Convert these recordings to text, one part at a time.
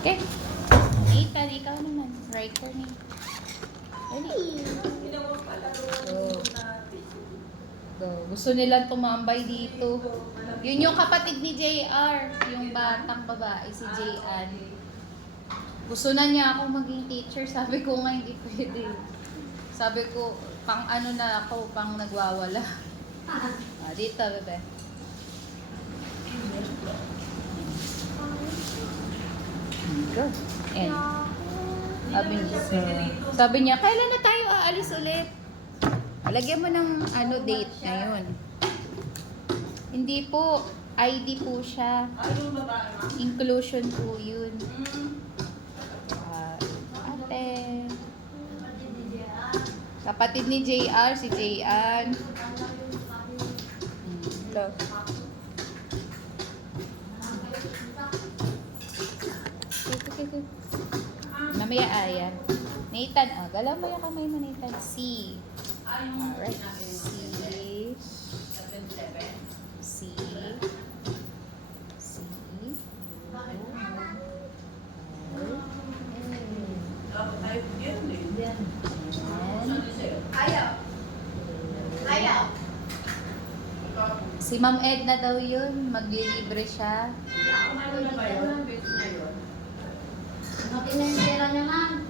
Okay. Ethan, ikaw naman. Writer ni. Ready? Go. Gusto nilang tumambay dito. Yun yung kapatid ni JR. Yung batang babae, si JR. Gusto na niya ako maging teacher. Sabi ko nga hindi pwede. Sabi ko, pang ano na ako, pang nagwawala. Dito, bebe. Go. And, sabi niya, kailan na tayo aalis ulit? Lagyan mo ng ano date ngayon. Hindi po, ID po siya. Inclusion po yun. Ate. Kapatid ni JR, si JR. Ito. Mamaya Aya. Nathan, galaw mo yung kamay mo, Nathan. C. Alright. C. C. C. Si Ma'am Edna daw yun. Maglilibre siya.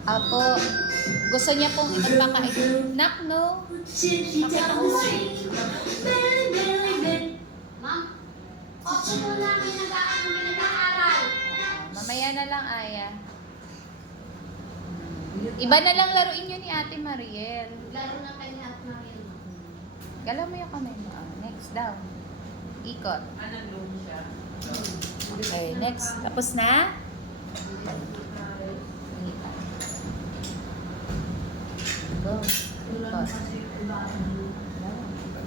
Apo, gusto niya pong ipagpakain. Nak, no? Mamaya na lang, Aya. Iba na lang laruin yun ni Ate Mariel. Laro na kayo ni Ate Mariel. Galaw mo yung kamay mo. Next, down. Ikot. Okay, next. Tapos na? Go. Ikot.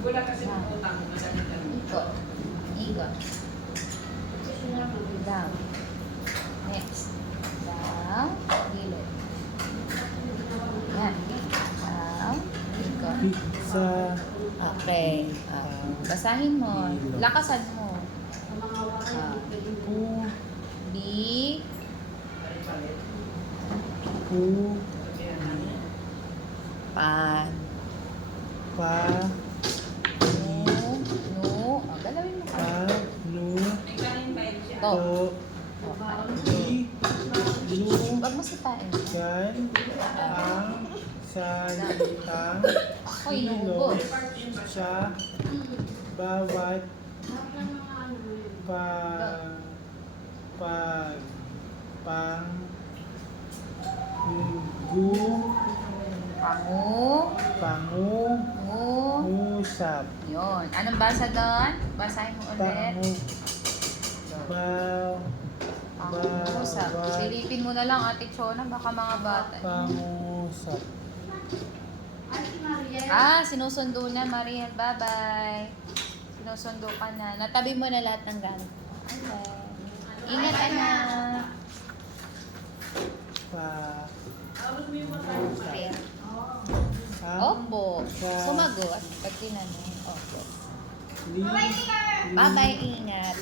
Wala kasi utang na Ikot. Ikot. Down. Next. Down. Gilid. Yan. Down. Ikot. Pizza. Okay. Basahin mo. Lakasan mo. Pu. B. Pu. Pan. Pa. No. Galawin mo. Pa. Nu. To. To. Di. Lu. Wag mo sipain. Gan. Ang. Salitang. Hoy, inuubos. Sa. Bawat. Pa. Pag. Pang. Gu. Pangu. Pangu. Mu. Usap. Yun. Anong basa doon? Basahin mo ulit. Pangu. Ba. Pangusap. Silipin mo na lang, Ate Chona. Baka mga bata. Pangusap. Ate Mariel. Sinusundo na, Mariel. Bye-bye. Sinusundo ka na. Natabi mo na lahat ng gamit. Okay. Ingat, anak. Pa. Okay. Ang. Opo. Sa. Sumagot. Pag tinanong. Opo. Li. Bye-bye, ingat.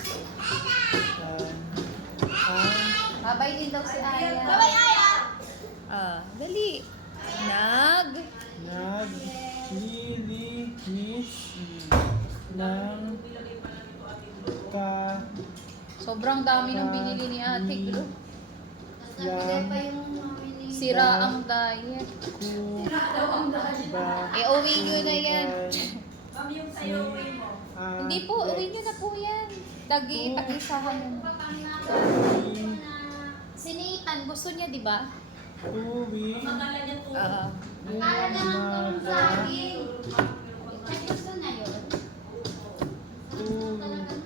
San. Ang. Bye-bye din daw si Aya. Bye-bye, Aya! Dali. Nag. Naglilinis ng ka. Sobrang dami ng binili ni Ate Glo. Tapos nagbigay pa yung mami ni... Sira ang diet. Ku. Ba. Uwi nyo na yan. Ang. Hindi po, uwi nyo na po yan. Tag-isahan nyo. Si Nathan, gusto niya, di ba? Tuwing. Akala niya Umaga. ng saging. Ay, gusto na yun.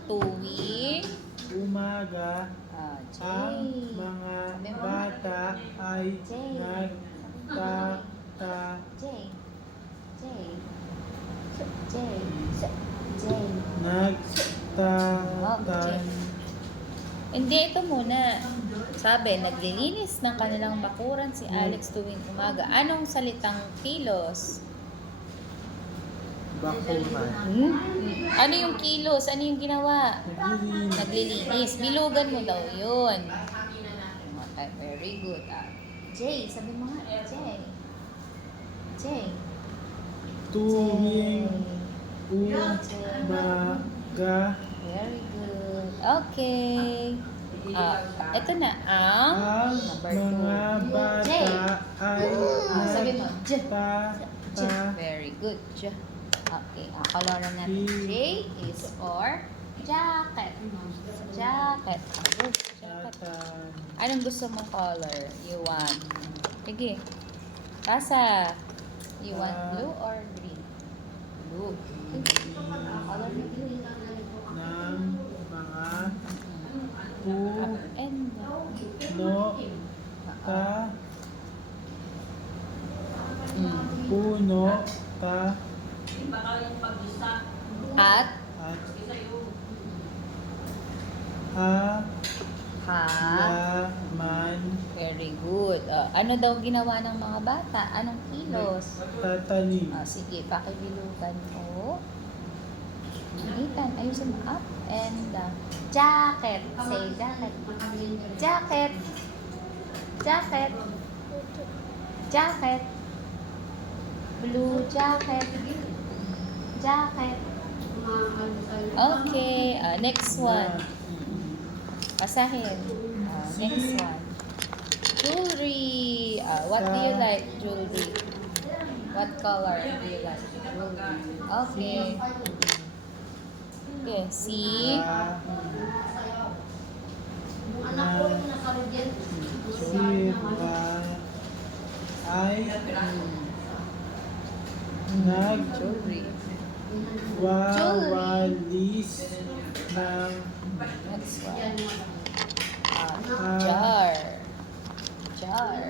Tuwing. Umaga. Ang Jay. mga bata ay nagtata. Jay. Jay. Jay. Jay. Nagtatan. Hindi, ito muna. Sabi, naglilinis ng kanilang bakuran si Alex tuwing umaga. Anong salitang kilos? Bakuran. Ano yung kilos? Ano yung ginawa? Naglilinis. Naglilinis. Bilugan mo daw yun. Ay, very good. J, sabi mo nga. J. J. Tuwing umaga Very good. Okay. Ito na ang ang number mga 2. bata ay Sabi mo, J. J. nagtata Very good. J. Okay. Koloran natin. J is for jacket. Jacket. Good. Jacket. Anong gusto mong color? You want? Sige. Pasa. You want blue or green? Blue. Color mo green. ng mga Up and down. puno ta At at ha. halaman Very good. Ano daw ginawa ng mga bata? Anong kilos? tatanim Sige, pakibilugan ko. Itan, ayusin mo. Up and down. Jacket. Say jacket. Jacket. Jacket. Jacket. Blue jacket. Jacket. Okay. Next one. Basahin. Next one. Jewelry. What do you like? Jewelry. What color do you like? Jewelry. Okay. Okay. See? sira ay Jewelry. nagwawalis ng Next one. Jar. Jar.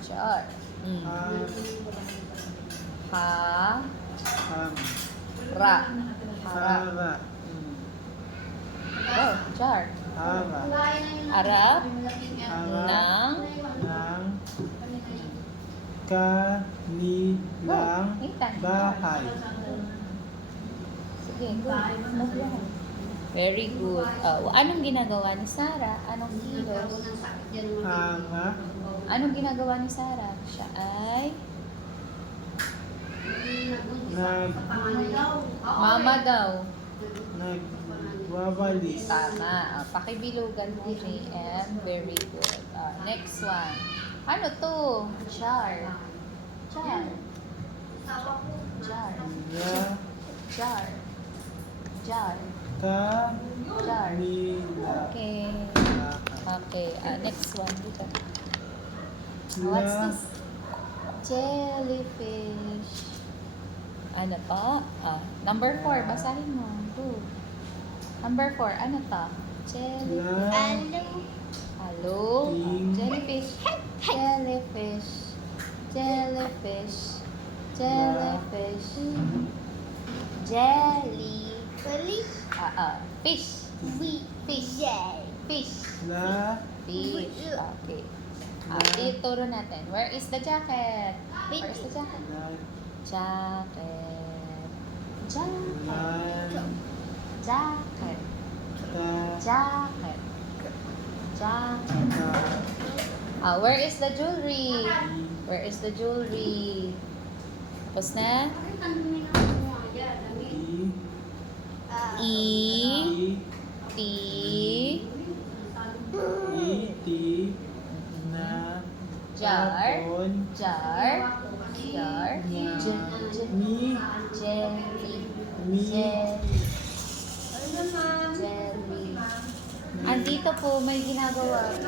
Jar. Ha. ang Ra. Hara. hara Oh, jar. hara Harap hara ng ng kanilang Itan. bahay. Sige, go. Very good. Anong ginagawa ni Sarah? Anong kilos? Hanga Anong ginagawa ni Sarah? Siya ay mama daw. nagwawalis Tama. Pakibilugan mo, JM. Very good. Next one. Ano to? Jar. Jar. Jar. ya Jar. Jar. kanila Okay. bahay. Okay. Next one. Dito. What's this? Jellyfish. Ano to? Number 4. Basahin mo. Go. Number 4. Ano to? Jellyfish. Hello? Jellyfish. Jellyfish. Jellyfish. Jellyfish. Jelly. Fish. Fish. Fish. La Fish. Okay. Ituro natin. Where is the jacket? Where is the jacket? Jacket. Jacket. lan Jacket. ta Jacket. Jacket. ta Where is the jewelry? Where is the jewelry? Tapos na? i E. T. iti na Jar. tapon Jar. Jar. na Jelly. mi Jelly. mi Jelly. Andito po, may ginagawa po.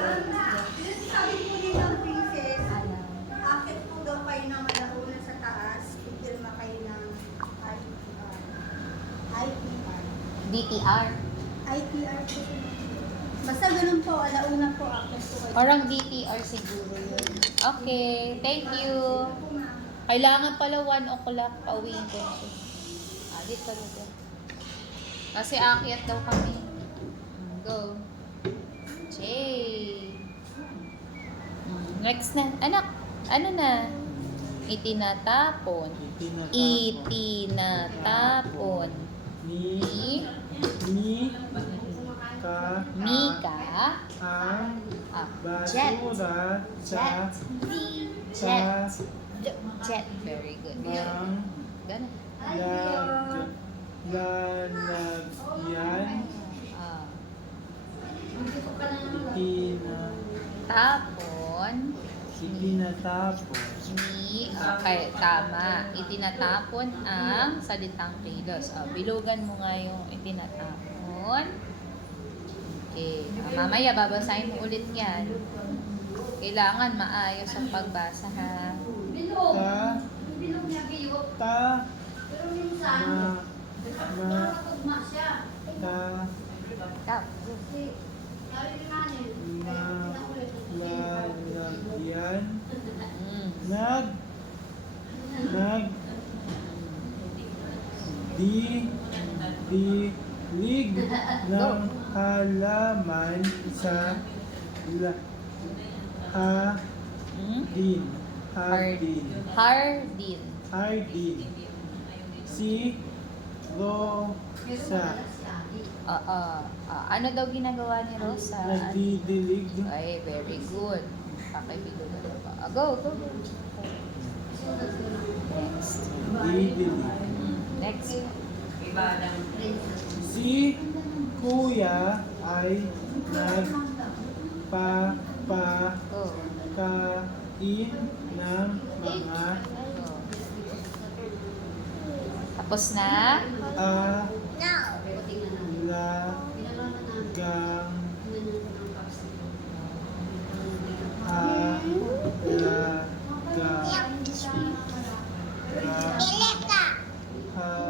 Sabi po din ng princess, Ano? akit po daw kayo ng alauna sa taas, pipirma kayo ng IPR. DTR. IPR po. Basta ganun po, alauna po, akit po kayo. Parang DTR siguro yun. Okay, thank you. Kailangan pala 1 o'clock pauwiin ko siya. Dito. Kasi aakyat daw kami. Go. Jay. Next na. Anak, ano na? Itinatapon. Itinatapon. ni Ni ni ka Mika ang Ah, jet. basura sa Jet. Jet. Very good. mang Ganun. lalagyan Ah. itinatapon Okay, tama. Itinatapon ang salitang kilos. Oh, bilugan mo nga yung itinatapon. Okay. Mamaya, babasahin mo ulit yan. Kailangan maayos ang pagbasa, ha? Bilog. ta Bilog niya, bilog. ta Pero minsan, nakakagma siya. Tap. Kasi, sabi ni Manny, pinaulit. lalagyan Mm. dilig ng halaman sa hardin Hardin. si Rosa Oo. Ano daw ginagawa ni Rosa? nagdidilig Ay, very good. Pakibilugan mo pa. Go. Next. didilig Next. si Kuya ay Go. nagpapakain ng mga Go. Tapos na? alagang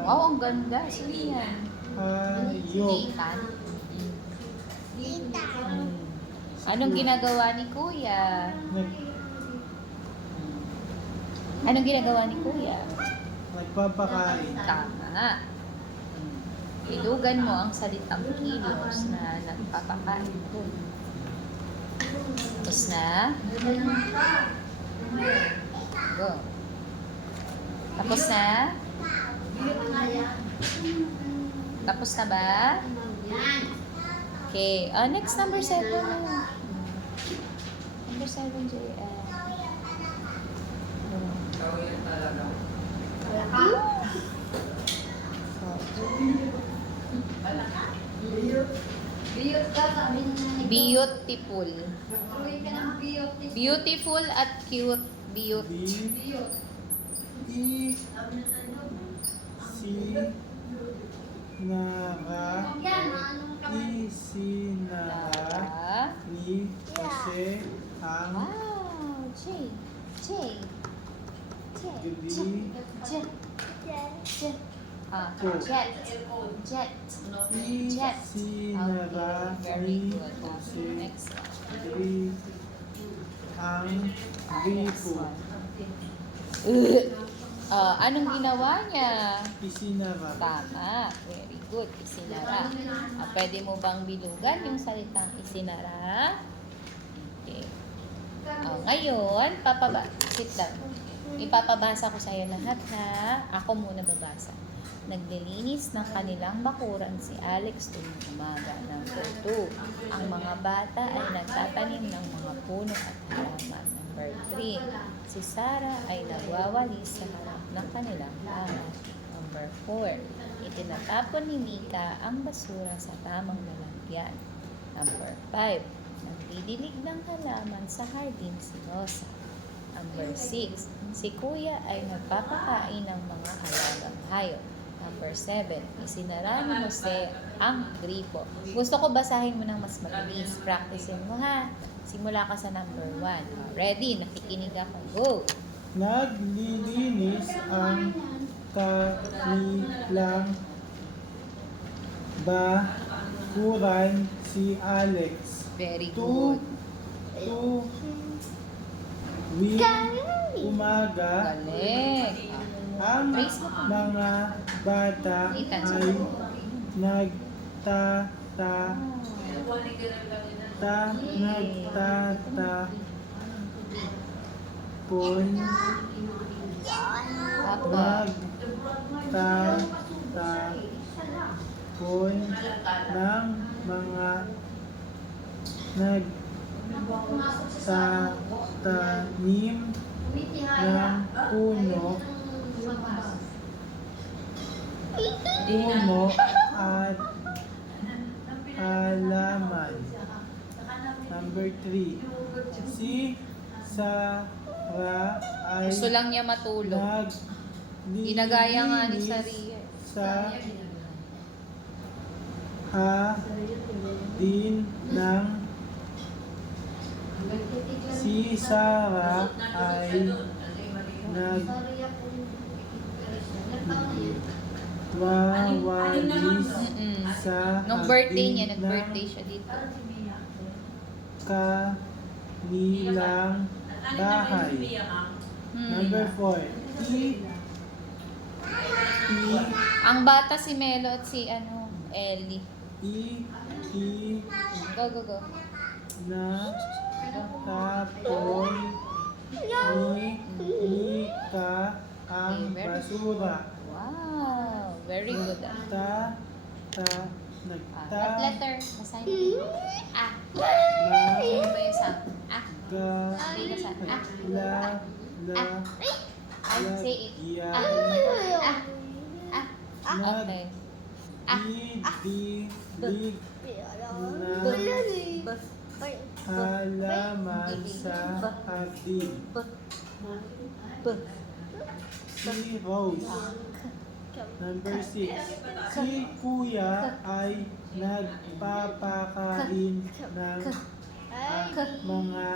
Wow, ang ganda. Sino yan? hayop Nathan. Anong ginagawa ni Kuya? Anong ginagawa ni Kuya? nagpapakain Tama. Ilugan mo ang salitang kilos na nagpapakain ko. Tapos na? Go. Tapos na? Tapos na ba? Okay. Next, number 7. Number 7, JL. Biyot ka, sabi ni Nanay. Beautiful. Magtuloy ka ng beauty. Beautiful at cute. Biyot. Yan, anong kamay? isinara ni Jose ang Wow. J. gabi Jet. ko. Jet. Isinara Very ni good. Jose Next one. ang Next gripo. one. Anong ginawa niya? Isinara. Tama. Very good. Isinara. Pwede mo bang bilugan yung salitang isinara? Okay. Ngayon, sit down. Ipapabasa ko sa iyo lahat, ha? Ako muna babasa. Naglilinis ng kanilang bakuran si Alex tuwing umaga. Number 2, ang mga bata ay nagtatanim ng mga puno at halaman. Number 3, si Sarah ay nagwawalis sa harap ng kanilang bahay. Number 4, itinatapon ni Mika ang basura sa tamang lalagyan. Number 5, nagdidilig ng halaman sa hardin si Rosa. Number 6, si Kuya ay nagpapakain ng mga alagang hayop. Number 7, isinara ni Jose ang gripo. Gusto ko basahin mo ng mas mabilis. Practicein mo, ha? Simula ka sa number 1. Ready? Nakikinig ako. Go! Naglilinis ang kanilang bakuran si Alex. Very Tu- good. tuwing umaga, Galing. ang Praise mo pa. mga bata Ethan, ay nagtatapon Papa. nagtatapon ng mga sa tanim ng puno at halaman. Number 3. Si Sarah ay Gusto lang niya matulog. Ginagaya nga ni Saria. sa din ng si Sarah ay nagwawalis sa Nung birthday niya, hardin nag-birthday ng siya dito. kanilang bahay. Number 4. Ang bata si Melo at si Ellie. Go, go, go. Na tapon ni Nika ang basura. Wow, very good. What letter? Basahin mo. Ah. Ano ba yung sound? Ah. Hindi ka sa. Ah. Ay, say it. Ah. Ah. Ah. Okay. Ah. Didilig na halaman sa hardin. Si Rose. Number 6. Si Kuya ay nagpapakain ng mga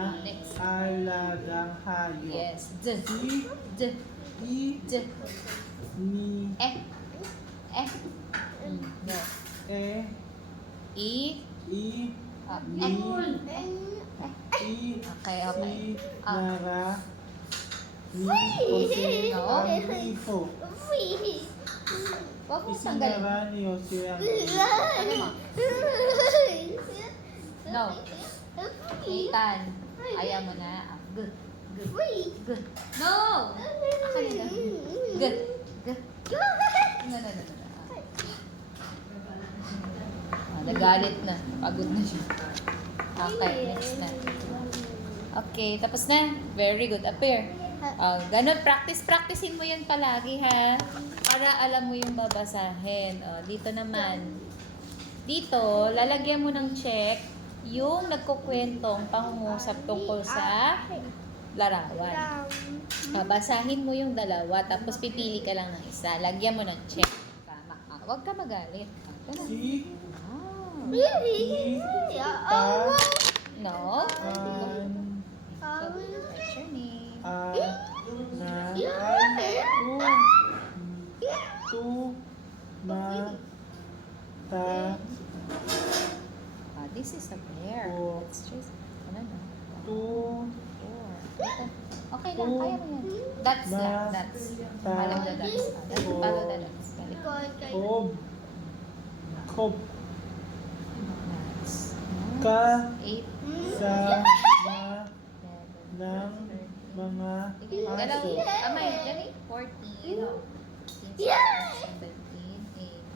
alagang hayop. Yes. Si ni Eh. No. E. Ah, ni Okay, okay. si Ah. Nara ni No. ang ipo. Huwag mo Si tanggalin. Nara ni Jose ang Ano mo? No. Nathan. Ayaw mo na. Ah, good. Good. No! Akin na. Good. No. Nagalit na. Pagod na siya. Okay, next na. Okay, tapos na. Very good. Appear. Ganun, practice-practicein mo yan palagi, ha? Para alam mo yung babasahin. Dito naman. Dito, lalagyan mo ng check yung nagkukwentong pangungusap tungkol sa larawan. Babasahin mo yung dalawa, tapos pipili ka lang ng isa. Lagyan mo ng check. Tama. Huwag ka magalit. Ganun. si No. an What's your name? na ay tu mata This is a bear. Oh. Let's just, ano na? tu Four. Okay lang, kaya mo yan. That's lang, that's. Follow the dots. Follow the dots. Dali. kob Dots. ka 8, sa ng mga Galaw. aso. Kamay, dali. 14. 15, 17,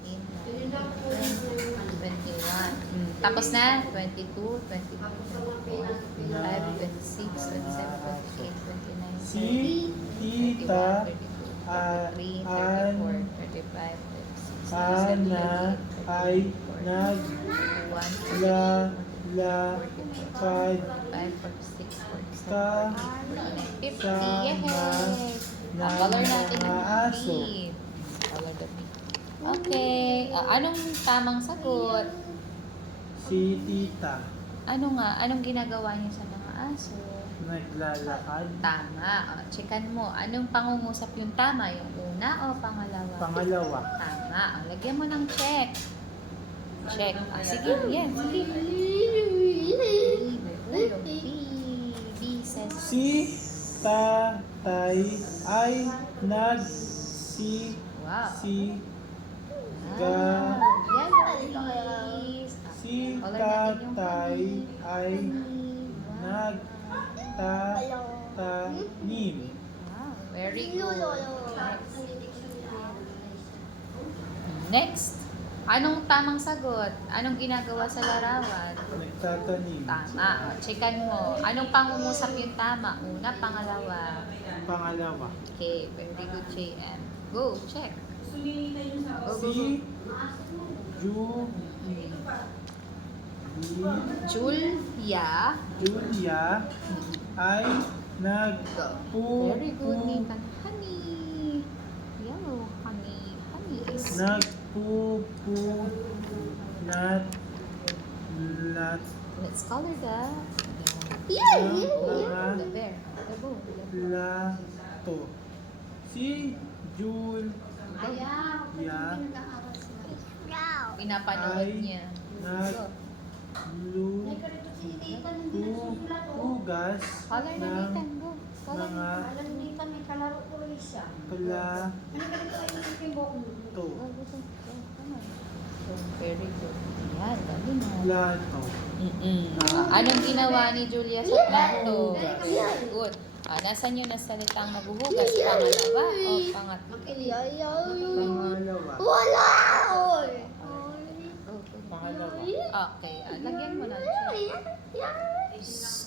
18, 19, 21. Tapos na, 22, 23, 24, 25, 26, 27, 28, 29, Si 30, Tita 31, 32, 33, 34, 35, 36, Ana 37, 38, ay 41, naglalakad 45, 46, 47, ka 50. sa Yay! ng Color natin mga yung aso. green. Color the pink. Okay. Anong tamang sagot? Si Tita Anong ginagawa niya sa mga aso? naglalakad. Tama. Checkan mo. Anong pangungusap yung tama? Yung una o pangalawa? Pangalawa. Tama. Lagyan mo ng check. Check. Sige. Yan. Sige. Yung B. B says Si Tatay ay nagsi wow. si Ah, yan. Please. si Color natin yung Tatay green. ay nagtatanim. Wow. Very good. Next. Anong tamang sagot? Anong ginagawa sa larawan? Nagtatanim. Tama. O, checkan mo. Anong pangungusap yung tama? Una, pangalawa. Pangalawa. Okay, very good, JM. Go, check. Go, go, go. Si Julia. Julia ay Go. Very good, Nathan. Honey. Yellow, honey. Honey is... nagpupunat Let's color the... Yeah, The bear. The bull. plato. Si Julia Ayan, Yeah. pinag-aaral sila. Pinapanood Ay, niya. Go. May ganito si Nathan, hindi nagsusulat, oh. nagluhugas Color na, ng Nathan. Go. Color mga na. Alam ni Nathan, may kalaro tuloy siya. plato. Ano ganito ay yung buhok mo? Go, go, go. Go, come on. So, very good. Yan, dali mo. Plato. Anong ginawa ni Julia sa plato? Hugas. Good. Nasaan yun na salitang maghuhugas? Pangalawa o pangatlo? Pangalawa. Wala! Oy! Pangalawa. Okay, lagyan mo na siya.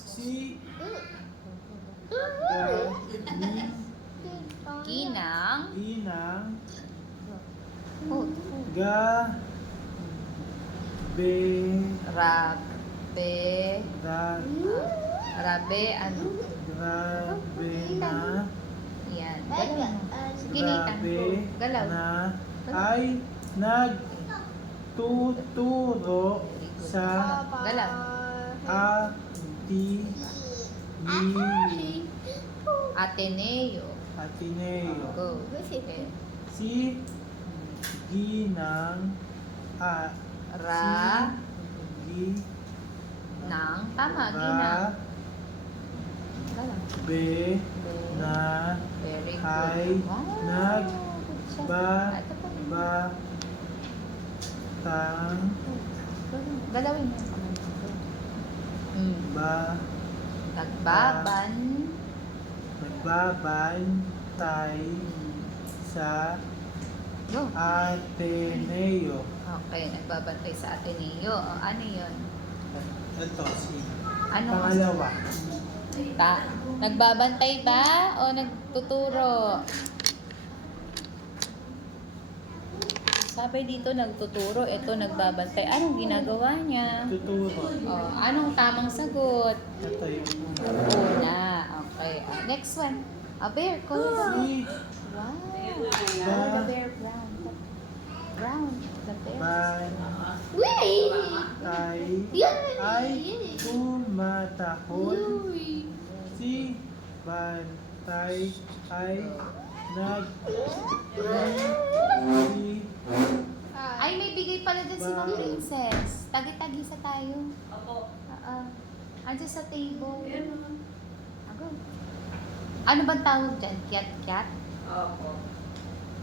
Si Ginang. Ginang Oh, Be Rabe. da Rabe, ano? Grabe na Yan. Galaw mo. Sige, Nathan. Grabe Galaw. na ay nagtuturo sa Galaw. Ateneo. Ateneo. Go. Okay. Si Ginang Ra. si Nang. Tama, Ra ginang. Galaw. be na Very good. ay Wow. nag Good job. ba Ito pa. ba tang Galawin mo yung kamay mo. Go. ba nagbabantay sa Go. Ateneo. Okay, nagbabantay sa Ateneo. O, ano yun? Ito si Ano? pangalawa. Nagbabantay ba o nagtuturo? Sabi dito nagtuturo, ito nagbabantay. Anong ginagawa niya? Tuturo. O, anong tamang sagot? Ito yung Una. Okay. Next one. A bear. Color. si Wow. Ba- The bear brown. Brown. The bear. bantay ay tumatahol. Si bantay ay Ay, may bigay pala dyan si Ma'am Princess. Tagi-tagisa tayo. Oo. Andiyan sa table. Ago. Ano bang tawag dyan? Kiat-kiat?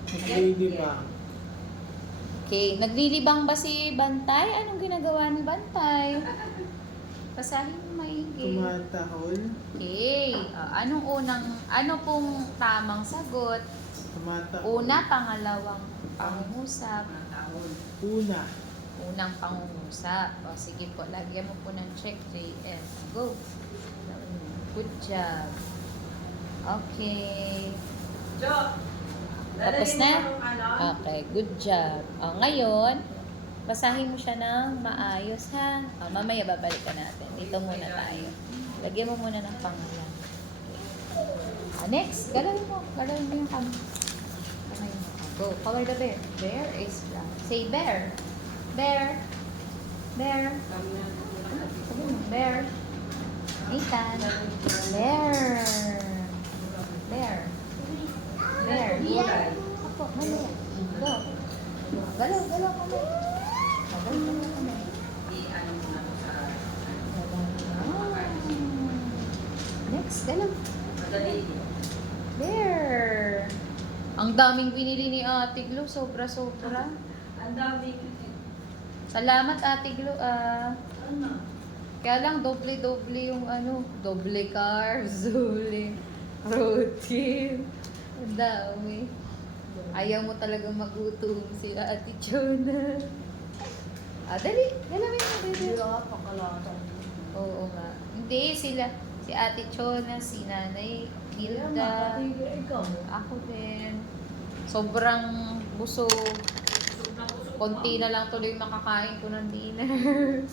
naglilibang. Okay. Naglilibang ba si Bantay? Anong ginagawa ni Bantay? Basahin mo maigi. Tumatahol. Okay. Ano pong tamang sagot? Tumatahol. Una, pangalawang pangungusap. Una. Unang pangungusap. O, sige po, lagyan mo po ng check, JM. Go. Good job. Okay. Tapos na? Okay, good job. O, ngayon, basahin mo siya ng maayos, ha? O, mamaya babalikan natin. Dito muna tayo. Lagyan mo muna ng pangalan. Okay. Next, galawin mo. Galawin mo yung kamay. Kamay mo. Go. Color the bear. Bear is black. Say bear. Bear. Bear. Sabi mo, bear. Nathan. Bear. Bear. Bear. Opo, mamaya. Go. Galaw, galaw kamay. Galaw, galaw kamay. Next, galaw. There. Ang daming binili ni Ate Glo. Sobra-sobra. Ang dami. Salamat, Ate Glo. Kaya lang, doble-doble yung doble carbs, doble protein. Ang dami. Ayaw mo talagang magutom sila, Ate Chona. Dali. Galawin mo, baby. Hindi ah, pakalatan. Oo nga. Hindi, sila. Si Ate Chona, si Nanay Hilda. Ikaw. Ako din. Sobrang busog. Konti na lang tuloy makakain ko ng dinner.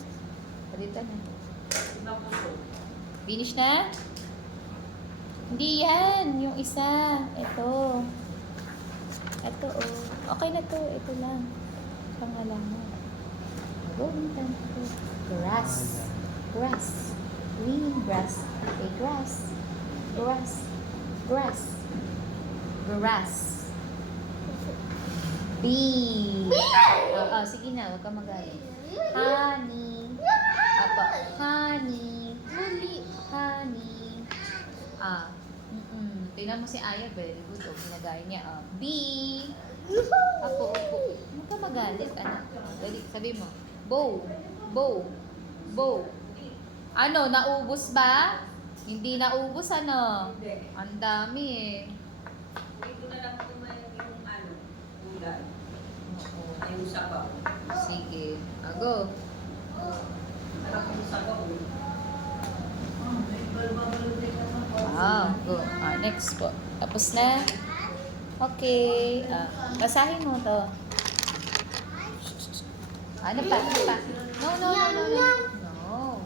Palita na. Finish na? Hindi yan. Yung isa. Ito. Ito oh. Okay na to. Ito lang. Pangalan mo. Go, mintan ko. Grass. Grass. Green grass. Okay, grass. Grass. Grass. Grass. Bee. Oo, sige na. Huwag ka magalit. Honey. Apo. Honey. Honey. Tingnan mo si Aya, very good. O, ginagaya niya. Bee. Apo, opo. Huwag ka magalit, anak. Dali, sabi mo. Bow. Bow. Bow. Ano, naubos ba? Hindi naubos, ano? Hindi. Ang dami eh. Dito na lang kumain yung ano, ulan. Oo. Ay, yung sabaw. Sige. Go. Alam ko yung sabaw. Wow. Go. Next po. Tapos na? Okay. Basahin mo to. Ano pa? Ano pa? No, no, no, no, no. No.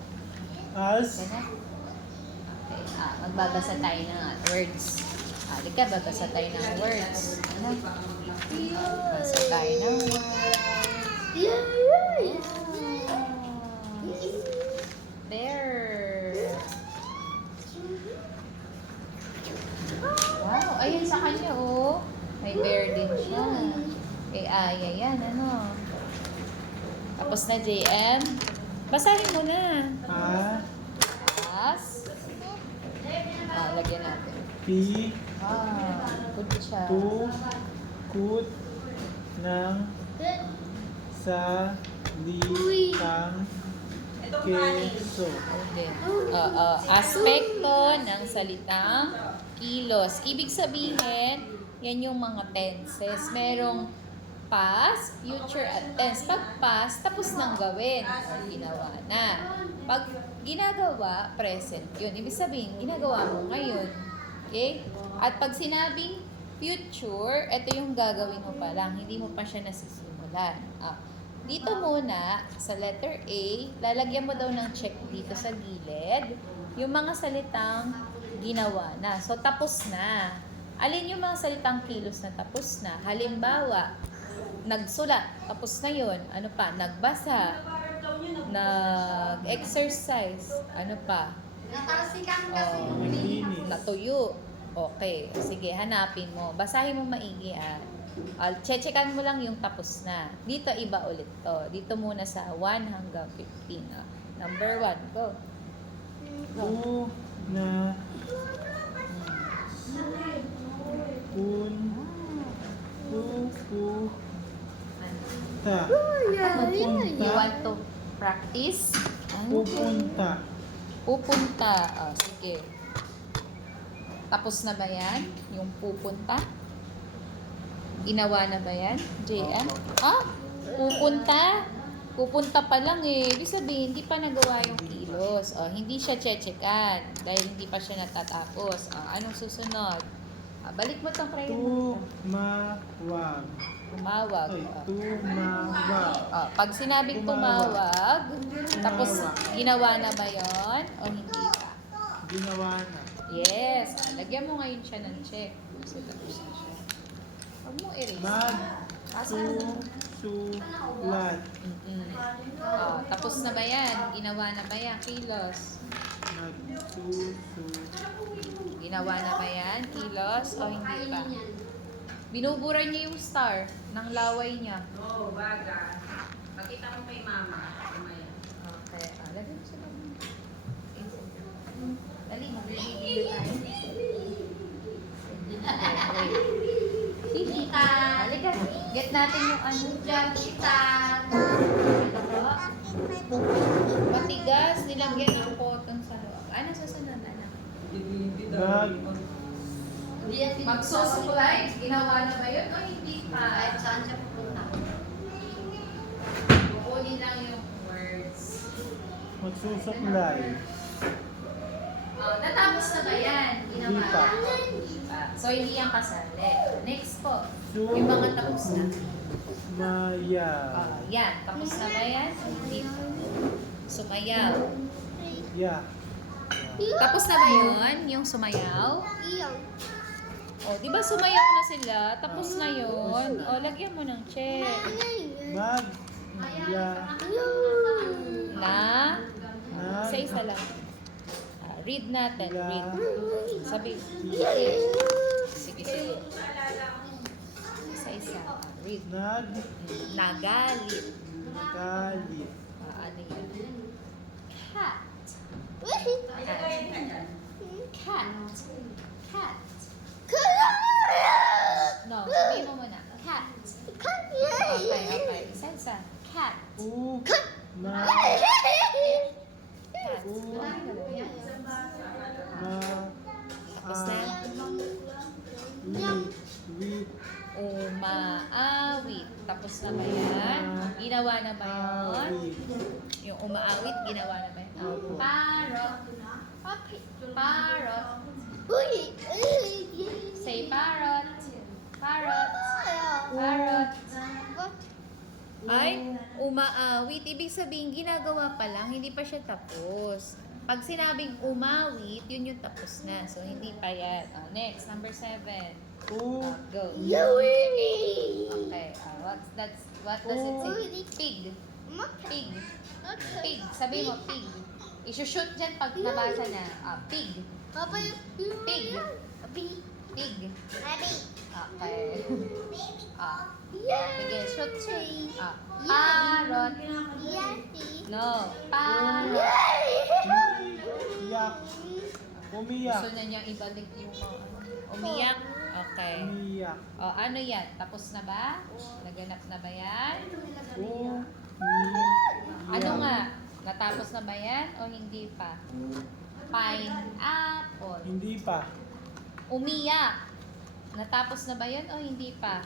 As. Ka na? Okay. Magbabasa tayo ng words. Halika, babasa tayo ng words. Ano? Basa tayo ng words. Bear. Wow, ayun sa kanya oh. May bear din siya. Kay Aya yan, ano. Tapos na JM. Basahin mo na. As. Lagyan natin. P. Good siya. Kut. Ng. Sa. Litang. Itong kanin. Keso. Okay. Aspekto ng salitang kilos. Ibig sabihin, yan yung mga tenses. Merong past, future, at tense. Pag past, tapos nang gawin. O, ginawa na. Pag ginagawa, present yun. Ibig sabihin, ginagawa mo ngayon. Okay? At pag sinabing future, ito yung gagawin mo pa lang. Hindi mo pa siya nasisimulan. Dito muna, sa letter A, lalagyan mo daw ng check dito sa gilid. Yung mga salitang ginawa na. So, tapos na. Alin yung mga salitang kilos na tapos na? Halimbawa, nagsulat, tapos na yun. Ano pa? Nagbasa. Nag-exercise. Ano pa? Natalsikan kasi. Naglinis. Natuyo. Okay. Sige, hanapin mo. Basahin mo maigi checkan mo lang yung tapos na. Dito iba ulit to. Dito muna sa 1 hanggang 15. Number 1. Go. Na. Ta. You want to practice? Pupunta. Pupunta. Sige. Tapos na ba yan? Yung pupunta? Ginawa na ba yan? JM? Pupunta. Pupunta pa lang eh. Ibig sabihin, hindi pa nagawa yung kilos. Hindi siya chechekan dahil hindi pa siya natatapos. Anong susunod? Balik mo itong crayon mo. Tumawag. Tumawag. Ay, tumawag. Pag sinabing tumawag, tapos ginawa na ba yon o hindi pa? Ginawa na. Yes. Lagyan mo ngayon siya ng check. So, tapos na siya. Huwag mo erase. Magsusulat. Tapos na ba yan? Ginawa na ba yan? Kilos. Ginawa na ba yan? Kilos o hindi pa? Binubura niya yung star ng laway niya. Oo, baga. Pakita mo kay mama. Mamaya. Okay. Lagyan mo siya lang. Dali, mag-video tayo. Sige. Halika. Get natin yung ano. Matigas. Nilagyan ng cotton sa loob. Ano susunod, anak? Magsusupply. Ginawa na ba yun o hindi pa? Kahit saan siya pupunta. Kukunin Yun lang yung words. Magsusuklay. Oh, natapos na ba yan? Ginawa Hindi pa. na? Hindi pa. So, hindi yan kasali. Next po. Su- Yung mga tapos na. Maya. Oh, yan. Tapos na ba yan? Hindi pa. Sumayaw. Ya. Tapos na ba yun? Yung sumayaw? Iyaw. O, di ba sumayaw na sila? Tapos na yun. O, lagyan mo ng check. Mag. Ya. Na? Nag. Isa-isa lang. Read natin. Ya. Read. Sabi. Sige, sige. Isa-isa. Read. Nag. Nagalit. Galit. Ano yun? Cat. Ayun ka dyan. Cat. Cat. No, sabihin mo muna. Cat. Okay, okay. Isa-isa. Cat. U. Ma. Cat. U. Ma. Tapos na. Wi. Umaawit. Tapos na ba yan? Ginawa na ba yun? Yung umaawit, ginawa na ba yan? Opo. Parrot. Parrot. Say parrot. Parrot. Parrot. Ay, umaawit. Ibig sabihin, ginagawa pa lang, hindi pa siya tapos. Pag sinabing umawit, yun yung tapos na. So, hindi pa yan. Next, number 7. U. Go. Okay. What does it say? Pig. Pig. Pig. Sabi mo, pig. Isushoot dyan pag nabasa na. Pig. Pig. Pig. Okay. Sige, shoot siya. Parrot. No. Parrot. Iyak. Umiyak. Gusto na niyang ibalik yung mga umiyak. Okay. Umiyak. O, ano yan? Tapos na ba? Naganap na ba yan? U. Ano nga? Natapos na ba yan o hindi pa? Pineapple. Hindi pa. Umiyak. Natapos na ba yan o hindi pa?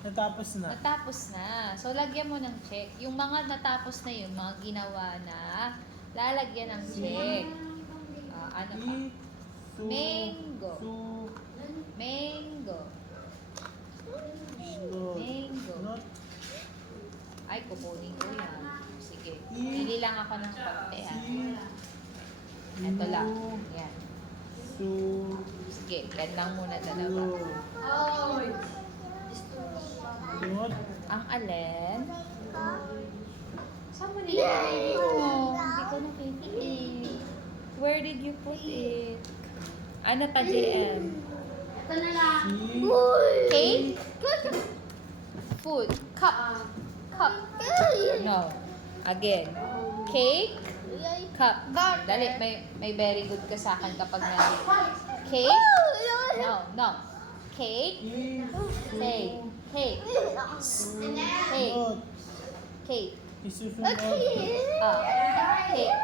Natapos na. Natapos na. So, lagyan mo ng check. Yung mga natapos na yun, mga ginawa na, lalagyan ng check. Ano pa? I. Su. Mango. Su. Mango. Not. Mango. Not. Ay, kukunin ko yan. Sige. I. Pili lang ako ng konti ha. Si. Ito lang. Lu. Yan. Su. Sige, yan lang muna dalawa. Lo. Not. Ang alin? Saan mo nilagay mo? Hindi ko nakikita. Where did you put it? Ano pa, JM? Si. Cake? Food. Cup. Cup. No. Again. Cake. Cup. Dali, may very good ka sa akin kapag na. Cake? No. Cake. I. Say. Cake. Cake. Not. Cake. Isusunod. Cake.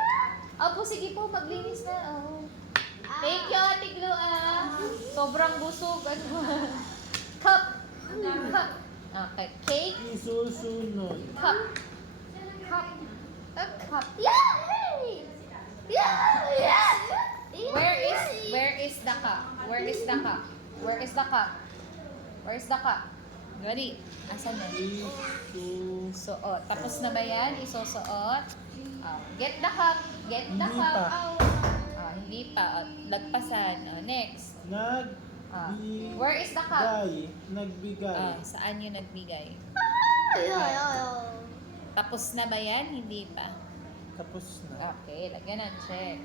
Opo, sige po, maglinis na. Thank you, Ate Glo, Sobrang busog. Cup. Cup. Okay. Cake. Isusunod. Cup. Cup. Cup. Where is the cup? Where is the cup? Where is the cup? Where is the cup? Ready? Asan na? Isu. Suot. Tapos na ba yan? Isusuot? Get the cup. Get the Hindi cup. pa. Hindi pa. Lagpasan. Next. Nag. Where is the cup? Nagbigay. Saan yun nagbigay? Tapos na ba yan? Hindi pa. Tapos na. Okay, lagyan ng check.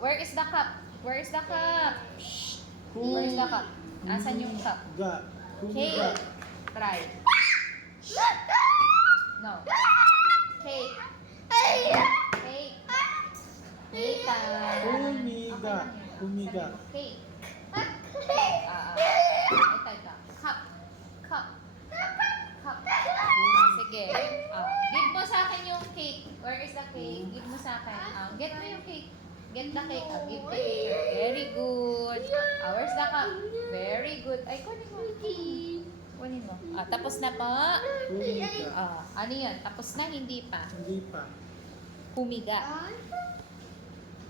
Where is the cup? Where is the cup? Shh. Hu- Where is the cup? Asan yung cup? Ga. Cake. Humiga. Try. No. Cake. Cake. Cake. Humiga. Humiga. Cake. Ito. Cup. Cup. Cup. Sige. Give mo sa akin yung cake. Where is the cake? Give mo sa akin. Get mo yung cake. Get the cake. Give the teacher. Very good. Where's the cup? Very good. Ay, kunin mo. Kunin mo. Tapos na po. Humiga. Ano yun? Tapos na, hindi pa. Hindi pa. Humiga.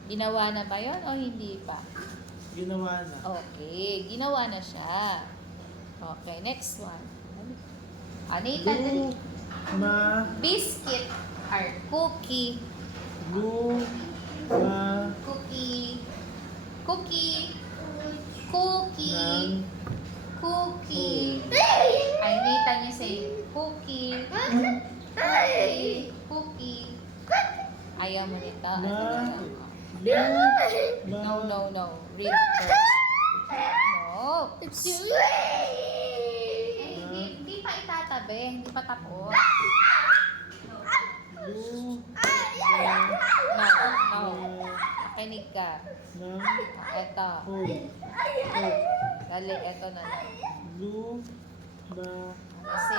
Ginawa na ba yun o hindi pa? Ginawa na. Okay, ginawa na siya. Okay, next one. Nathan, dali. Biscuit or cookie. Cookie. Cookie. Cookie. Cookie. Ay, Nathan, you say cookie. Cookie. Cookie. Ayaw mo nito. No. Read first. No. Hindi pa itatabi. Hindi pa tapos. No. Makinig ka. Eto. Dali, eto na lang. Kasi,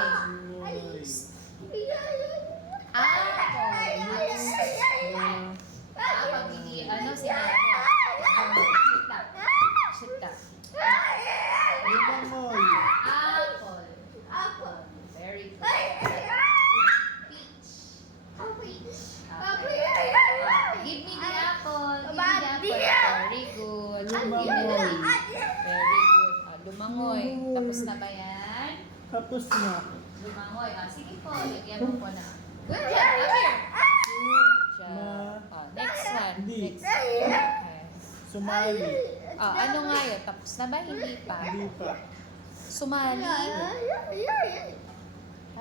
pag hindi, sinabi. Sit ka. Lumangoy. Apple. Very good. Peach. Give me the apple. Very good. Give me the peach. Very good. Lumangoy. Tapos na ba yan? Tapos na. Lumangoy. Sige po. Lagyan mo po na. Good job. Come here. Good job. Next one. Hindi. Next. Okay. Sumali. Ano nga yun? Tapos na ba? Hindi pa. Hindi pa. Sumali. Ano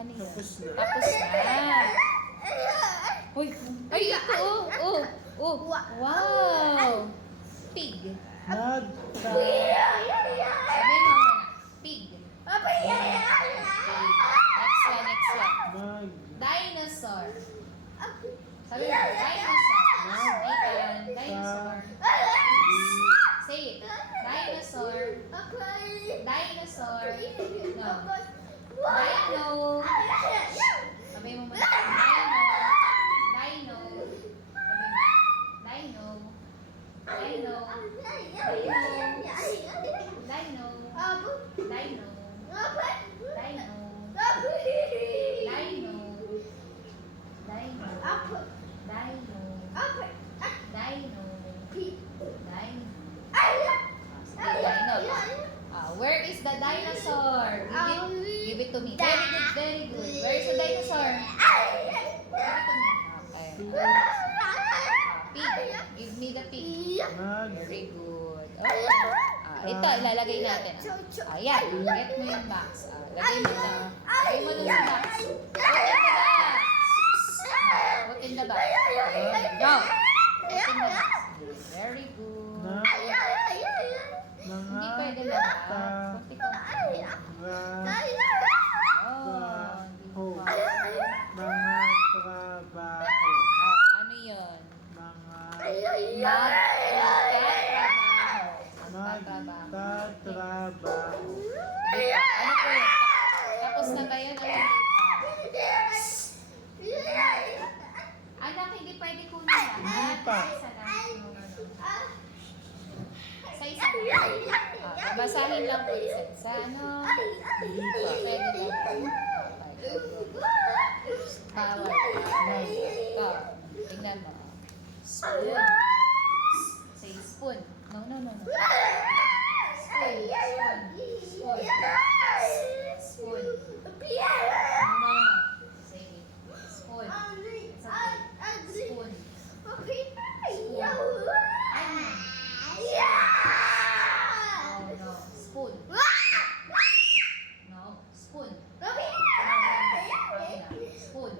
yun? Tapos na. Tapos na. Uy, ay, ito, wow. Pig. Sabi mo muna. Pig. Next one. Dinosaur. Sabi mo, dinosaur. Nathan, dinosaur. Say it. Dinosaur. Dinosaur. No. Dino. Sabi mo muna. Dino. Sabi mo. Dino. Where is the dinosaur? Give it to me. Very good. Where is the dinosaur? Give it to me. Okay. Pig. Give me the pig. Very good. Okay. Ito, ilalagay natin. Ayan. Get mo yung box. Lagay mo na. Lagay mo na sa box. Put in the box. Go. Put in the box. Very good. Hindi pwede lang. Konti-konti. Oh, hindi pa. Ano yun? Magtatrabaho. Ano po yun? Tapos na ba yun? Ano hindi pa? Anak, hindi pwede kunin lahat. Hindi pa. Isa lang. Sa isa lang. Babasahin lang po isa. Ano? Hindi pa. Pwede mo. Bawal. Ito. Tingnan mo. Spoon. Say spoon. No. Spoon. No. Say spoon. It's okay. Spoon. No. Spoon. No. Spoon. Spoon. Spoon.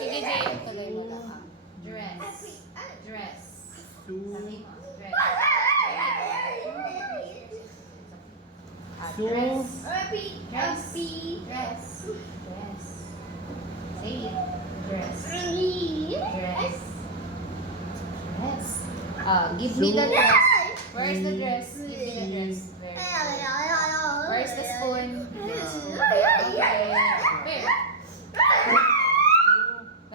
Sige, Jay. Tuloy mo lang. Dress. Sabi mo, dress. Dress. Say it. Dress. Give me the dress. Where's the dress? Give me the dress. Very good. Where's the spoon? Okay. Where?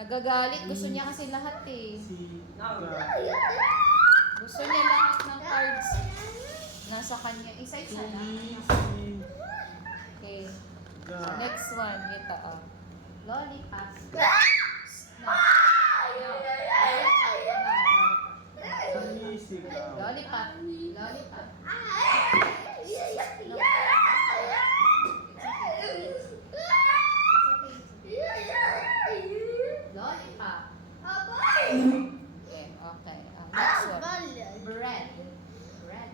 Nagagalit. Gusto niya kasi lahat eh. Si No. Gusto niya lahat ng cards. Nasa kanya. Isa-isa na. Tumi, si Okay. Ga. So, next one. Ito, oh. Lollipop. No. No. Sumisigaw. Lollipop. Lollipop. No. Lollipop. Okay, okay. Next one. Bread. Bread.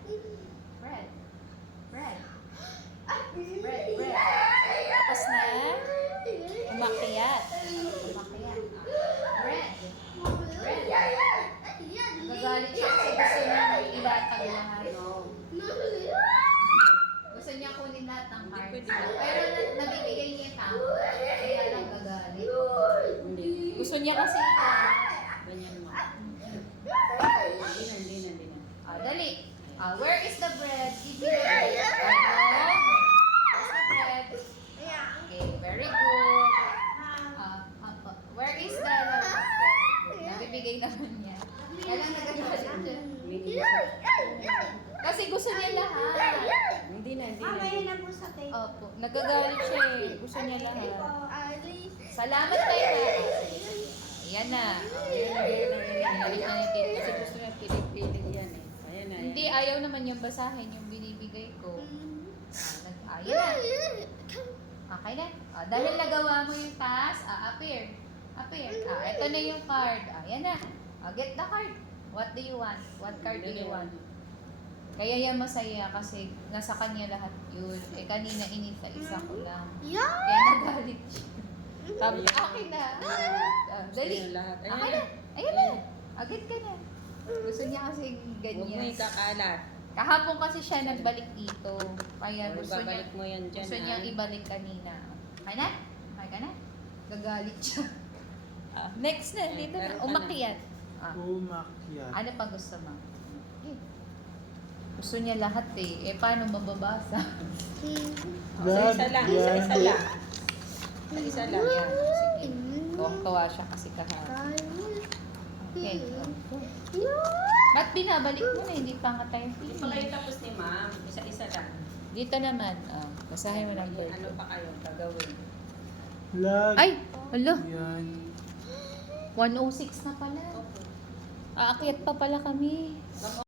Bread. Bread. Bread. Bread. Tapos na. Umakyat. Umakyat. Bread. Bread. Nagagalit siya kasi gusto niya ilatag lahat. Gusto niya kunin lahat ng cards. Pero nabibigay niya tao. Kaya lang gagalit. Hindi. Gusto niya kasi ito. Ganyan mo. Hindi na. Dali. Where is the bread? Give me the bread. Where's the bread? Okay, very good. Where is the lollipop? Very good. Nabibigay naman niya. Kaya lang nagagalit siya. Kasi gusto niya lahat. Hindi na. Mamaya na po sa tape. Opo, nagagalit siya eh. Gusto niya Sige lahat. po, Alice. Salamat kayo na. Ayan na. Pinalik na ni Kate kasi gusto niya Pilit-pilit yan eh. Ayan na. Hindi, ayaw naman yung basahin yung binibigay ko. Ayan na. Okay na. Dahil nagawa mo yung task, appear. Appear. Ito na yung card. Ayan na. Get the card. What do you want? What card do you want? Kaya yan masaya kasi nasa kanya lahat yun. Eh kanina inisa-isa ko lang. Kaya nagalit siya. Sabi, akin na. Dali. Yung lahat. Akin na. Ayan na. Agad ka na. Gusto niya kasi Huwag mo ganyan. ikakalat. Kahapon kasi siya nagbalik dito. Kaya gusto niya, Babalik mo yan dyan. gusto niya ibalik kanina. Okay na? Okay ka na? Gagalit siya. Next na, dito na. Umakyat. Umakyat. Ano pa gusto mo? Eh, gusto niya lahat eh. Paano mababasa? Isa lang. Isa lang. Isa lang. Yan. Sige. Tuwang-tuwa siya kasi kahapon. Okay. Ba't binabalik mo na? Hindi pa nga tayo Hindi pa kayo tapos ni ma'am. Isa-isa lang. Dito naman. Basahin mo ng Ano bird. pa kayo gagawin? Lag. Ay! Hala! Yan. 106 na pala. Aakyat pa pala kami.